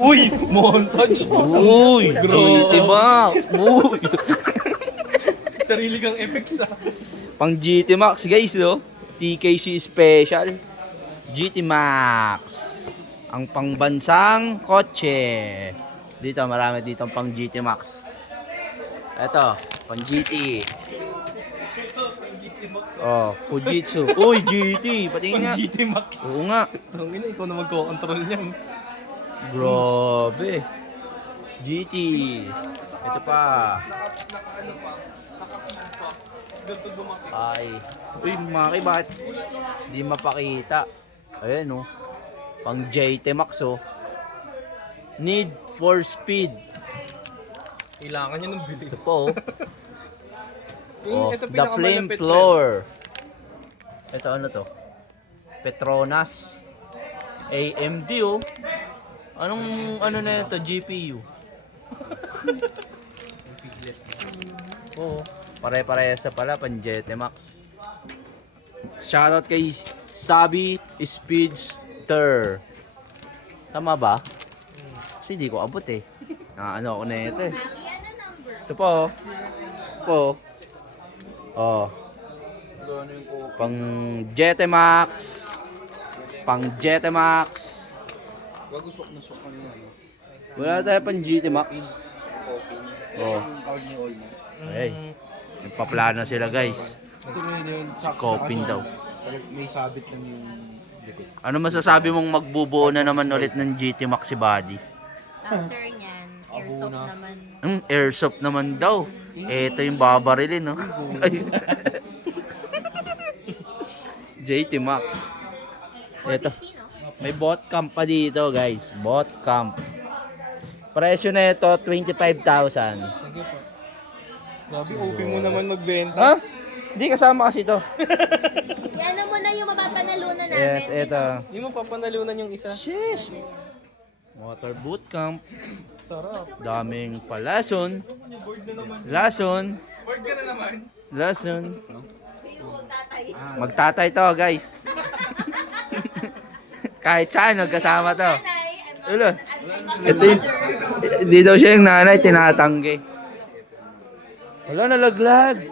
Uy! Montage! Uy! GT Max! Uy! Sarili kang effects ah. Pang GT Max guys, oh. TKC Special. GT Max. Ang pangbansang kotse. Dito, marami dito pang GT Max. Ito, pang GT. Oh, Fujitsu. Uy, GT. Pati nga. GT Max. Oo nga. Ang ina, ikaw na magko-control niyan. Grabe. GT. Ito pa. Naka-ano pa, naka-seal pa. Ganito dumaki. Ay. Uy, Maki, bakit di mapakita? Ayan, oh. Pang GT Max, oh. Need for Speed. Kailangan niya ng bilis. Ito po, oh. Oh, Ito the Flamethrower. Ito ano to? Petronas. AMD, oh. Anong ano na ito? GPU. Oo. Pare-parehas sa pala pang GT Max. Shoutout kay Sabi Speedster. Tama ba? Kasi di ko abot eh. Ano ako na ito eh. Ito po. Ito po. Oh. Pang GT Max. Pang GT Max. Gagusok na sok kanina, no? Wala tayo pang GT Max. Oh. Yung tawag ni Oil mo. Ay. Nagpaplano sila guys. Kasi may yun, Copin daw. May sabit lang yung likod. Ano masasabi mong magbubuo na naman ulit ng GT Max si Buddy? After niyan, airsoft naman. Airsoft naman daw. Ito yung babarilin, no? Ay. GT Max. Ito. 450, no? May bot camp pa dito, guys. Bot camp. Presyo na ito, 25,000. Sige po. Grabe, open mo naman magbenta. Ha? Hindi kasama kasi ito. Yan mo na yung mapapanalunan namin. Yes, ito. Hindi mo papanalunan yung isa. Sheesh. Motor boot camp. Sarap. Daming palason. Lason. Board ka na naman. Lason. Yung tatay. Magtatay to, guys. Kahit saan, magkasama to. Nanay, Ulo. Ito yung, hindi daw siya yung nanay, tinatanggi. Wala, nalaglag.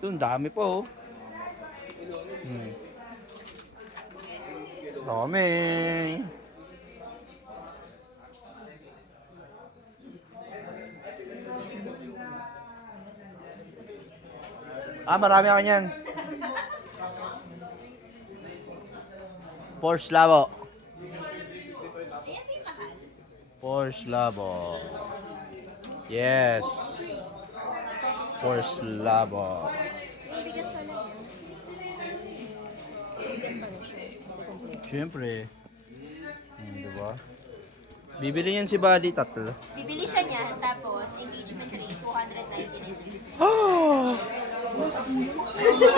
Ito, ang dami po, oh. Dami. Marami ako niyan. Porsche Labo. Porsche Labo. Yes. Porsche Labo. Siyempre. Diba? Bibili yan si Buddy, tatlo. Bibili siya niyan, tapos engagement ring 299.